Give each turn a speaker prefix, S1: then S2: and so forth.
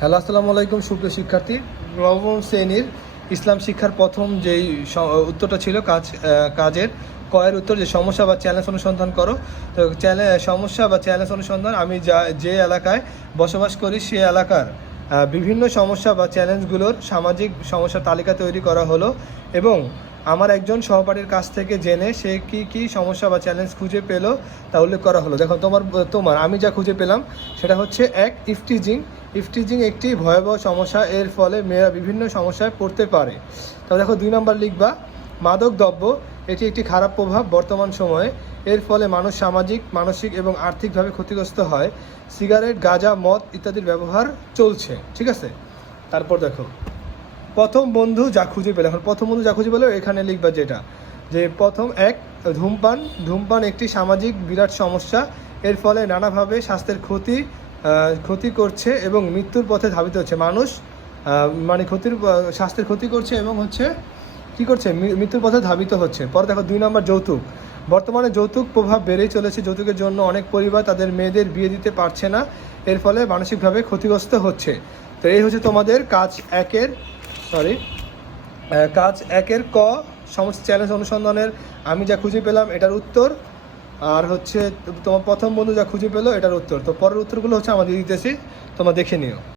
S1: Hello, আসসালামু আলাইকুম, সুপ্রিয় শিক্ষার্থী। নবম শ্রেণির ইসলাম শিক্ষার প্রথম যেই উত্তরটা ছিল কাজ কাজের, কয়ের উত্তর যে সমস্যা বা চ্যালেঞ্জ অনুসন্ধান করো। তো চ্যালেঞ্জ সমস্যা বা চ্যালেঞ্জ অনুসন্ধান, আমি যা, যে এলাকায় বসবাস করি সে এলাকার বিভিন্ন সমস্যা বা চ্যালেঞ্জগুলোর সামাজিক সমস্যার তালিকা তৈরি করা হলো এবং আমার একজন সহপাঠীর কাছ থেকে জেনে সে কি কি সমস্যা বা চ্যালেঞ্জ খুঁজে পেল তা উল্লেখ করা হলো। দেখো, তোমার তোমার, আমি যা খুঁজে পেলাম সেটা হচ্ছে এক ইফটিজিং ইফটিজিং একটি ভয়াবহ সমস্যা। এর ফলে মেয়েরা বিভিন্ন সমস্যায় পড়তে পারে। তবে দেখো, দুই নম্বর লিখবা, মাদক দ্রব্য, এটি একটি খারাপ প্রভাব বর্তমান সময়ে। এর ফলে মানুষ সামাজিক, মানসিক এবং আর্থিকভাবে ক্ষতিগ্রস্ত হয়। সিগারেট, গাঁজা, মদ ইত্যাদির ব্যবহার চলছে, ঠিক আছে? তারপর দেখো, প্রথম বন্ধু যা খুঁজে পেলে। এখন প্রথম বন্ধু যা খুঁজে পেলে, এখানে লিখবা যেটা, যে প্রথম এক, ধূমপান। ধূমপান একটি সামাজিক বিরাট সমস্যা। এর ফলে নানাভাবে স্বাস্থ্যের ক্ষতি ক্ষতি করছে এবং মৃত্যুর পথে ধাবিত হচ্ছে। মানুষ মানে ক্ষতির স্বাস্থ্যের ক্ষতি করছে এবং হচ্ছে কি করছে? মৃত্যুর পথে ধাবিত হচ্ছে। পরে দেখো দুই নম্বর যৌতুক। বর্তমানে যৌতুক প্রভাব বেড়েই চলেছে। যৌতুকের জন্য অনেক পরিবার তাদের মেয়েদের বিয়ে দিতে পারছে না। এর ফলে মানসিকভাবে ক্ষতিগ্রস্ত হচ্ছে। তো এই হচ্ছে তোমাদের কাজ একের সরি কাজ একের ক সমস্ত চ্যালেঞ্জ অনুসন্ধানের। আমি যা খুঁজে পেলাম এটার উত্তর। আর হচ্ছে তোমার প্রথম বন্ধু যা খুঁজে পেল, এটার উত্তর। তো পরের উত্তরগুলো হচ্ছে আমাদের দিতেছি তোমরা দেখে নিও।